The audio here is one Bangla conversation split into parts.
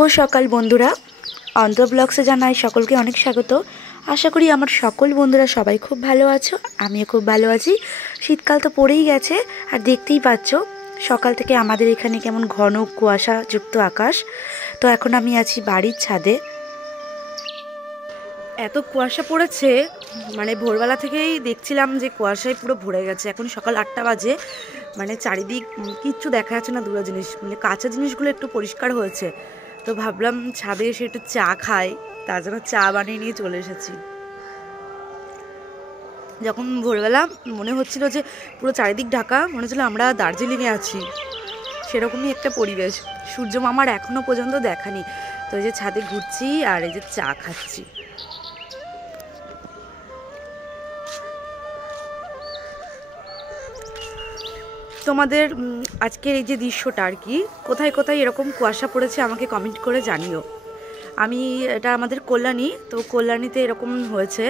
শুভ সকাল বন্ধুরা, অন্তর ব্লগসে জানাই সকলকে অনেক স্বাগত। আশা করি আমার সকল বন্ধুরা সবাই খুব ভালো আছো, আমিও খুব ভালো আছি। শীতকাল তো পড়েই গেছে, আর দেখতেই পাচ্ছ সকাল থেকে আমাদের এখানে কেমন ঘন কুয়াশাযুক্ত আকাশ। তো এখন আমি আছি বাড়ির ছাদে। এত কুয়াশা পড়েছে, মানে ভোরবেলা থেকেই দেখছিলাম যে কুয়াশায় পুরো ভরে গেছে। এখন সকাল 8টা বাজে, মানে চারিদিক কিচ্ছু দেখা যাচ্ছে না, দূরের জিনিস, মানে কাঁচা জিনিসগুলো একটু পরিষ্কার হয়েছে। তো ভাবলাম ছাদে এসে একটু চা খাই, তার জন্য চা বানিয়ে নিয়ে চলে এসেছি। যখন ভোরবেলা মনে হচ্ছিল যে পুরো চারিদিক ঢাকা, মনে হচ্ছিল আমরা দার্জিলিংয়ে আছি, সেরকমই একটা পরিবেশ। সূর্য মামার এখনও পর্যন্ত দেখানি। তো এই যে ছাদে ঘুরছি আর এই যে চা খাচ্ছি। তোমাদের আজকের এই যে দৃশ্যটা আর কি, কোথায় কোথায় এরকম কুয়াশা পড়েছে আমাকে কমেন্ট করে জানিও। আমি এটা আমাদের কল্যাণী, তো কল্যাণীতে এরকম হয়েছে।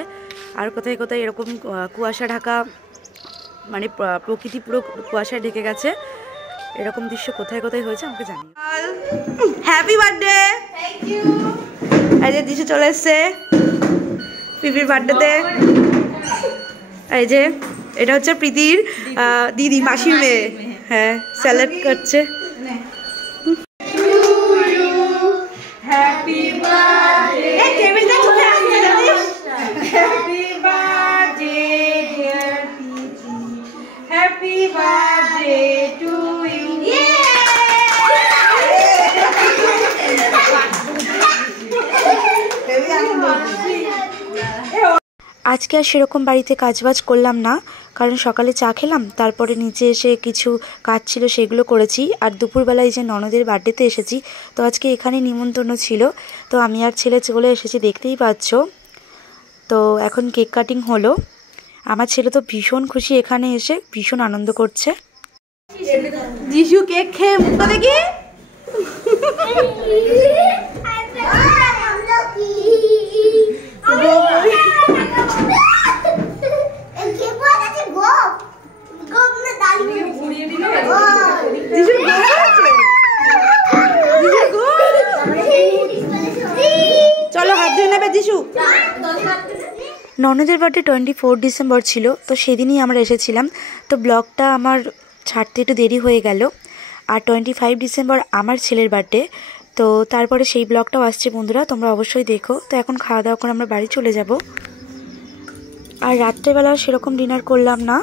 আর কোথায় কোথায় এরকম কুয়াশা ঢাকা, মানে প্রকৃতি পুরো কুয়াশায় ঢেকে গেছে, এরকম দৃশ্য কোথায় কোথায় হয়েছে আমাকে জানিও। Happy birthday. Thank you. এই যে দৃশ্য চলে এসছে পিপির বার্থডেতে। এই যে এটা হচ্ছে প্রীতির দিদি, মাসির মেয়ে। হ্যাঁ, স্যালাড করছে। আজকে আর সেরকম বাড়িতে কাজবাজ করলাম না, কারণ সকালে চা খেলাম, তারপরে নিচে এসে কিছু কাজ ছিল সেগুলো করেছি। আর দুপুরবেলায় যে ননদের বার্থডেতে এসেছি, তো আজকে এখানে নিমন্ত্রণ ছিল, তো আমি আর ছেলে চলে এসেছি, দেখতেই পাচ্ছ। তো এখন কেক কাটিং হলো। আমার ছেলে তো ভীষণ খুশি, এখানে এসে ভীষণ আনন্দ করছে। যিশু কেক খেয়ে মুখটা দেখি। চলো হাত ধুয়ে নেবে যিশু। ননদের বার্থডে 24 ডিসেম্বর ছিল, তো সেদিনই আমরা এসেছিলাম। তো ব্লগটা আমার ছাড়তে একটু দেরি হয়ে গেল। আর 25 ডিসেম্বর আমার ছেলের বার্থডে, তো তারপরে সেই ব্লগটাও আসছে বন্ধুরা, তোমরা অবশ্যই দেখো। তো এখন খাওয়া দাওয়া করে আমরা বাড়ি চলে যাব। আর রাত্রেবেলা সেরকম ডিনার করলাম না,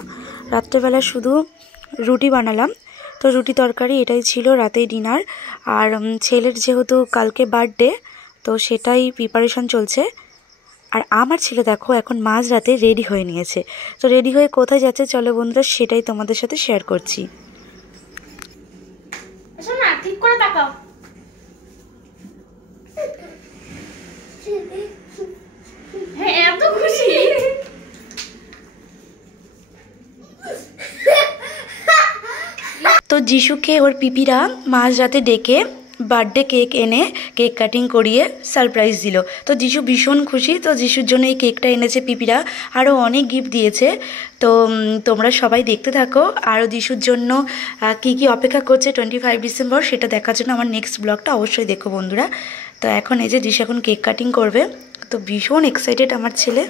রাত্রেবেলা শুধু রুটি বানালাম। তো রুটি তরকারি এটাই ছিল রাতেই ডিনার। আর ছেলের যেহেতু কালকে বার্থডে, তো সেটাই প্রিপারেশন চলছে। আর আমার ছেলে দেখো এখন মাঝরাতে রেডি হয়ে নিয়েছে। তো রেডি হয়ে কোথায় যাচ্ছে চলো বন্ধুরা, সেটাই তোমাদের সাথে শেয়ার করছি। ঠিক করে তাকাও। হ্যাঁ, এত খুশি। তো যিশুকে ওর পিপিরা মাঝরাতে ডেকে বার্থডে কেক এনে কেক কাটিং করিয়ে সারপ্রাইজ দিল। তো যিশু ভীষণ খুশি। তো যিশুর জন্য এই কেকটা এনেছে পিপিরা, আরও অনেক গিফট দিয়েছে। তো তোমরা সবাই দেখতে থাকো। আরও যিশুর জন্য কি কি অপেক্ষা করছে 25 ডিসেম্বর, সেটা দেখার জন্য আমার নেক্সট ব্লগটা অবশ্যই দেখো বন্ধুরা। তো এখন এই যে যিশু এখন কেক কাটিং করবে, তো ভীষণ এক্সাইটেড আমার ছেলে।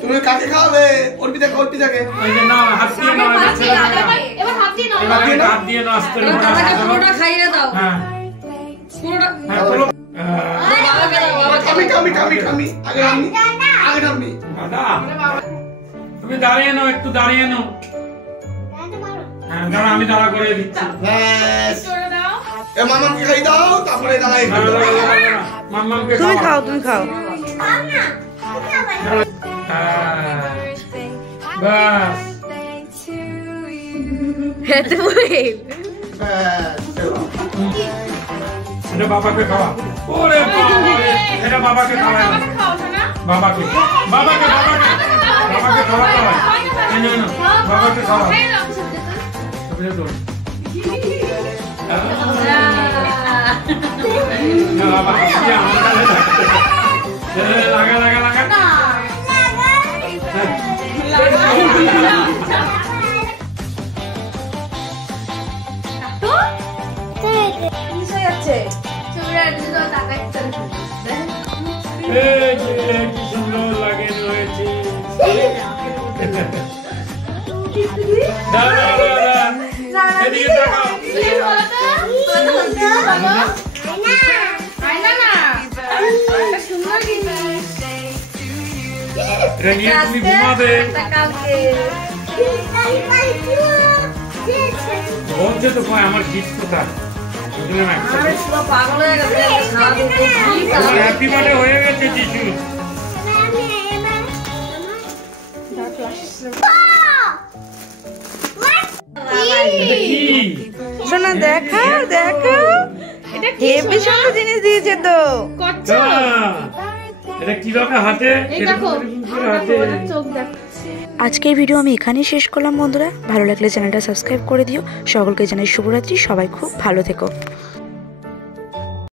তুমি কাকে খাওয়াবে? অর্পিতাকে, অর্পিতাকে। ওই যে না, হাত দিয়ে নাও, এবার হাত দিয়ে নাও, হাত দিয়ে নাও, আস্তে করে পুরোটা খাইয়ে দাও। হ্যাঁ, পুরোটা। হ্যাঁ, পুরো। আমি আগে আমি দাদা, তুমি দাঁড়িয়ে নাও, একটু দাঁড়িয়ে নাও। হ্যাঁ, দাঁড়া, আমি দাঁড়া করে দিচ্ছি। ব্যাস। মামাকে খাই দাও, তারপরে দাঁড়াই মামাকে খাও, তুমি খাও। বাস এটা বাবাকে খাওয়া। ওরে বাবা, এটা বাবাকে খাওয়া, বাবাকে বাবাকে বাবাকে বাবাকে খাওয়া খাওয়া, বাবাকে খাওয়া। লাগা লাগা লাগা কি সুন্দর লাগে রয়েছে। তুমি ঘুমাবে বলছে তো আমার গিফট কোথায়? হ্যাপি বার্থডে হয়ে গেছে জিজু। শোনা দেখা দেখা, হেভি সুন্দর জিনিস দিয়েছে তো। এটা কিভাবে হাতে আজকের ভিডিও আমি এখানেই শেষ করলাম বন্ধুরা। ভালো লাগলে চ্যানেলটা সাবস্ক্রাইব করে দিও। সকলকে জানাই শুভরাত্রি, সবাই খুব ভালো থেকো।